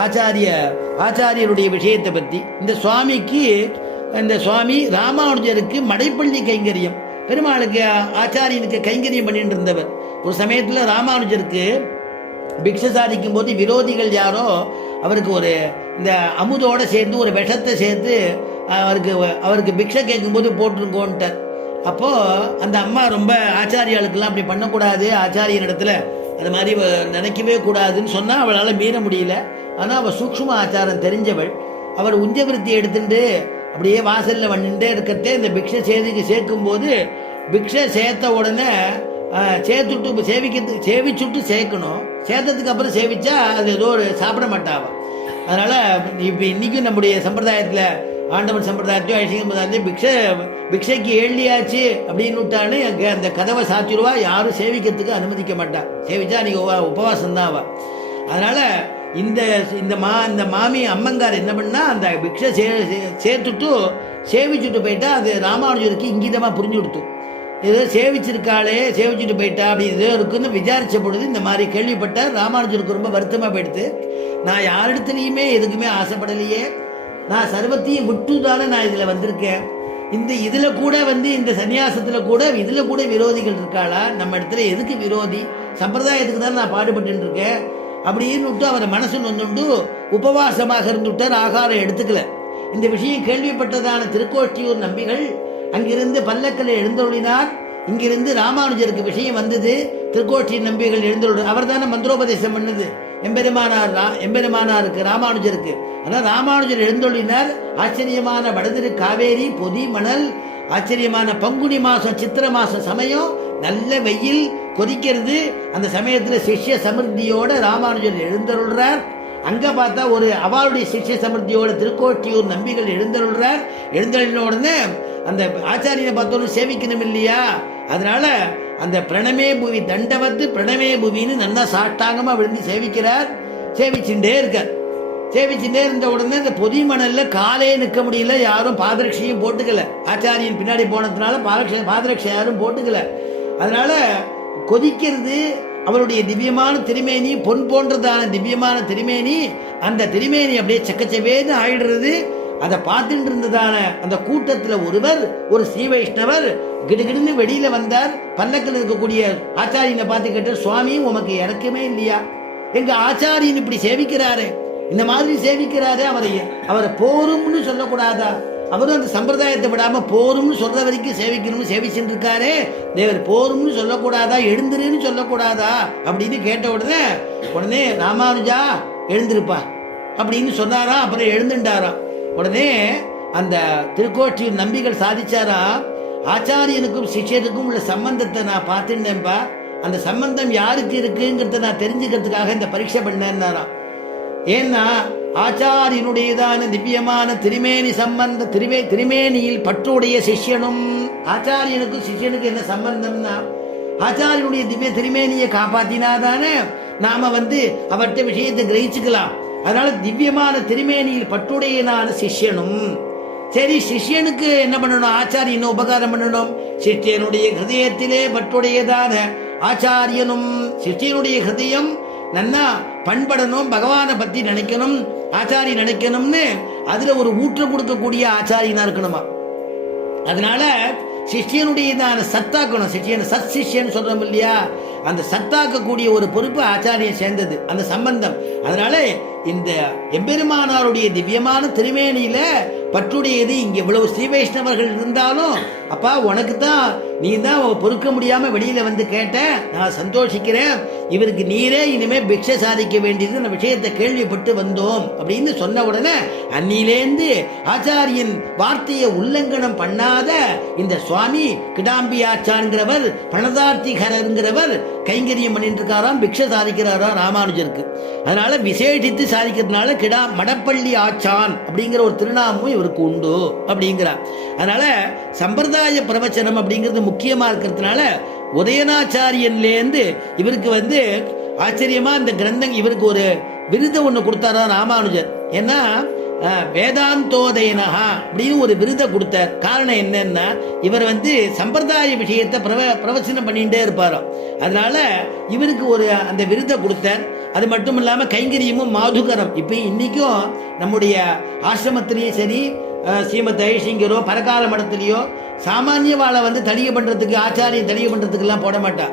ஆச்சாரியருடைய விஷயத்தை பற்றி. இந்த சுவாமிக்கு, இந்த சுவாமி ராமானுஜருக்கு மடைப்பள்ளி கைங்கரியம், பெருமாளுக்கு ஆச்சாரியனுக்கு கைங்கரியம் பண்ணிட்டு இருந்தவர். ஒரு சமயத்தில் ராமானுஜருக்கு பிக்ஷை சாதிக்கும் போது விரோதிகள் யாரோ அவருக்கு ஒரு இந்த அமுதோடு சேர்ந்து ஒரு விஷத்தை சேர்த்து அவருக்கு பிக்ஷை கேட்கும்போது போட்டிருக்கோன்ட்டார். அப்போது அந்த அம்மா ரொம்ப ஆச்சாரியாளுக்கெல்லாம் அப்படி பண்ணக்கூடாது, ஆச்சாரியன் இடத்துல அது மாதிரி நினைக்கவே கூடாதுன்னு சொன்னால் அவளால் மீற முடியல. ஆனால் அவள் சூக்ஷ்ம ஆச்சாரம் தெரிஞ்சவள். அவர் உஞ்சவிருத்தி எடுத்துட்டு அப்படியே வாசலில் வந்துட்டே இருக்கத்தே இந்த பிக்ஷை சேர்க்கும்போது பிக்ஷை சேர்த்த உடனே சேர்த்துட்டு சேவிச்சுட்டு சேர்க்கணும். சேர்த்ததுக்கு அப்புறம் சேவிச்சா அது ஏதோ ஒரு சாப்பிட மாட்டாவா. அதனால் இப்போ இன்றைக்கும் நம்முடைய சம்பிரதாயத்தில், ஆண்டவன் சம்பிரதாயத்தையும் ஐசிக சம்பிரதாயத்தையும் பிக்ஷைக்கு ஏழியாச்சு அப்படின்னு விட்டான்னு அந்த கதவை சாத்திடுவா. யாரும் சேவிக்கிறதுக்கு அனுமதிக்க மாட்டா. சேவிச்சா நீங்கள் உபவாசம்தான் அவள். அதனால் இந்த மாமி அம்மங்கார் என்ன பண்ணா, அந்த பிக்ஷை சேர்த்துட்டு சேவிச்சுட்டு போயிட்டா அது ராமானுஜருக்கு இங்கிதமாக புரிஞ்சு கொடுத்து. ஏதோ சேவிச்சுட்டு போயிட்டா அப்படி ஏதோ இருக்குன்னு விசாரிச்ச பொழுது இந்த மாதிரி கேள்விப்பட்டார். ராமானுஜருக்கு ரொம்ப வருத்தமாக போயிடுத்து. நான் யாரிடத்துலையுமே எதுக்குமே ஆசைப்படலையே, நான் சர்வத்தையும் விட்டு தானே நான் இதில் வந்திருக்கேன். இதில் கூட இந்த சன்னியாசத்தில் கூட இதில் கூட விரோதிகள் இருக்காளா? நம்ம இடத்துல எதுக்கு விரோதி? சம்பிரதாயத்துக்கு தான் நான் பாடுபட்டு இருக்கேன் அப்படின்னு விட்டு அவரை மனசு வந்துண்டு உபவாசமாக இருந்துவிட்டார். ஆகாரம் எடுத்துக்கல. இந்த விஷயம் கேள்விப்பட்டதான திருக்கோஷ்டியூர் நம்பிகள் அங்கிருந்து பல்லக்கில் எழுந்தொழினார். இங்கிருந்து ராமானுஜருக்கு விஷயம் வந்தது. திருக்கோஷ்டியூர் நம்பிகள் எழுந்தொழு, அவர் தானே மந்திரோபதேசம் பண்ணது எம்பெருமானாருக்கு ராமானுஜருக்கு. ஆனால் ராமானுஜர் எழுந்தொழினார். ஆச்சரியமான வடதிரு காவேரி பொதி மணல், ஆச்சரியமான பங்குனி மாதம் சித்திர மாதம் சமயம், நல்ல வெயில் கொதிக்கிறது. அந்த சமயத்தில் சிஷ்ய சமிருத்தியோட ராமானுஜர் எழுந்தருள்றார். அங்கே பார்த்தா அவளுடைய சிஷ்ய சமிருத்தியோட திருக்கோட்டியூர் நம்பிகள் எழுந்தருள்றார். எழுந்தருளின உடனே அந்த ஆச்சாரியனை பார்த்தோன்னு சேவிக்கணும் இல்லையா? அதனால அந்த பிரணமே பூவி தண்டவத்து பிரணமே பூவின்னு நல்லா சாட்டாங்கமாக விழுந்து சேவிக்கிறார். சேவிச்சுட்டே இருக்கார். சேவிச்சுட்டே இருந்த உடனே இந்த பொதி மணல்ல காலே நிற்க முடியல. யாரும் பாதரட்சையும் போட்டுக்கல. ஆச்சாரியன் பின்னாடி போனதுனால பாதரட்சை யாரும் போட்டுக்கல. அதனால கொதிக்கிறது. அவருடைய திவ்யமான திருமேனி, பொன் போன்றதான திவ்யமான திருமேனி, அந்த திருமேனி அப்படியே சக்கச்சவேன்னு ஆயிடுறது. அதை பார்த்துட்டு இருந்ததான அந்த கூட்டத்தில் ஒரு ஸ்ரீ வைஷ்ணவர் கிடுகிடுன்னு வெளியில வந்தார். பல்லக்கில் இருக்கக்கூடிய ஆச்சாரியனை பார்த்து கேட்டார், சுவாமி உமக்கு இறக்கமே இல்லையா? எங்க ஆச்சாரியன் இப்படி சேவிக்கிறாரு, இந்த மாதிரி சேவிக்கிறாரு, அவரை போரும்னு சொல்லக்கூடாதா? அவரும் அந்த சம்பிரதாயத்தை விடாம போரும்னு சொல்ற வரைக்கும் சேவிக்கணும்னு சேவிச்சுட்டு இருக்காரு. தேவர் போரும்னு சொல்லக்கூடாதா, எழுந்துருன்னு சொல்லக்கூடாதா அப்படின்னு கேட்ட உடனே ராமானுஜா எழுந்திருப்பா அப்படின்னு சொன்னாராம். அப்புறம் எழுந்துட்டாராம். உடனே அந்த திருக்கோட்டியூர் நம்பிகள் சாதிச்சாரா, ஆச்சாரியனுக்கும் சிஷ்யனுக்கும் உள்ள சம்பந்தத்தை நான் பார்த்துட்டேன்ப்பா. அந்த சம்பந்தம் யாருக்கு இருக்குங்கிறத நான் தெரிஞ்சுக்கிறதுக்காக இந்த பரீட்சை பண்ணேன்னாராம். ஏன்னா ஆச்சாரியனுடையதான திவ்யமான திருமேனி சம்பந்த திருமேனியில் பற்றுடைய சிஷ்யனும், ஆச்சாரியனுக்கும் சிஷ்யனுக்கு என்ன சம்பந்தம்னா, ஆச்சாரியனுடைய திவ்ய திருமேனியை காப்பாத்தினாதானே நாம அவர்கிட்ட விஷயத்தை கிரகிச்சுக்கலாம். அதனால திவ்யமான திருமேனியில் பற்றுடையதான சிஷ்யனும். சரி, சிஷ்யனுக்கு என்ன பண்ணணும்? ஆச்சாரியனும் உபகாரம் பண்ணணும். சிஷ்யனுடைய ஹிருதயத்திலே பற்றுடையதான ஆச்சாரியனும், சிஷ்யனுடைய ஹிருதயம் நன்னா பண்படணும், பகவானை பத்தி நினைக்கணும், ஆச்சாரி நினைக்கணும்னு அதுல ஒரு ஊற்றம் கொடுக்கக்கூடிய ஆச்சாரியனா இருக்கணுமா. அதனால சிஷ்யனுடையதான சத்தாக்கணும். சத் சிஷ்யன்னு சொல்றோம் இல்லையா? அந்த சத்தாக்கக்கூடிய ஒரு பொறுப்பு ஆச்சாரியம் சேர்ந்தது, அந்த சம்பந்தம். அதனால இந்த எம்பெருமானாருடைய திவ்யமான திருமேனியில பற்றுடையது. இங்க இவ்வளவு ஸ்ரீ வைஷ்ணவர்கள் இருந்தாலும் அப்பா உனக்கு தான், நீ தான் பொறுக்க முடியாம வெளியில கேட்ட, நான் சந்தோஷிக்கிறேன். இவருக்கு நீரே இனிமே பிக்ஷை சாதிக்க வேண்டியது அந்த விஷயத்தை கேள்விப்பட்டு வந்தோம் அப்படின்னு சொன்ன உடனே அன்னிலேந்து ஆச்சாரியன் வார்த்தையை உல்லங்கனம் பண்ணாத இந்த சுவாமி கிடாம்பி ஆச்சான்கிறவர், பிரணதார்த்திகரங்கிறவர் கைங்கரியம் பண்ணிட்டு இருக்காராம், பிக்ஷை சாதிக்கிறாராம் ராமானுஜருக்கு. அதனால விசேஷித்து சாதிக்கிறதுனால மடப்பள்ளி ஆச்சான் அப்படிங்கிற ஒரு திருநாமமும் இவருக்கு உண்டு அப்படிங்கிறார். அதனால சம்பிரதாய பிரவச்சனம் அப்படிங்கிறது முக்கியமா இருக்கிறதுனால உதயநாச்சாரியன்லேருந்து இவருக்கு ஆச்சரியமா இந்த கிரந்தம், இவருக்கு ஒரு விருதை ஒன்று கொடுத்தாரா ராமானுஜர். ஏன்னா வேதாந்தோதயனஹா அப்படின்னு ஒரு விருதை கொடுத்தார். காரணம் என்னன்னா, இவர் சம்பிரதாய விஷயத்தை பிரவச்சனம் பண்ணிட்டே இருப்பாராம். அதனால இவருக்கு அந்த விருதை கொடுத்தார். அது மட்டும் இல்லாமல் கைங்கரியமும் மாதுகரம். இப்போ இன்னைக்கும் நம்முடைய ஆசிரமத்திலையும் சரி, ஸ்ரீமத் ஐசிங்கரோ பரகால மடத்துலையோ சாமானிய வாழை வந்து தளிகை பண்ணுறதுக்கு, ஆச்சாரியம் தளிகை பண்ணுறதுக்கெல்லாம் போட மாட்டா.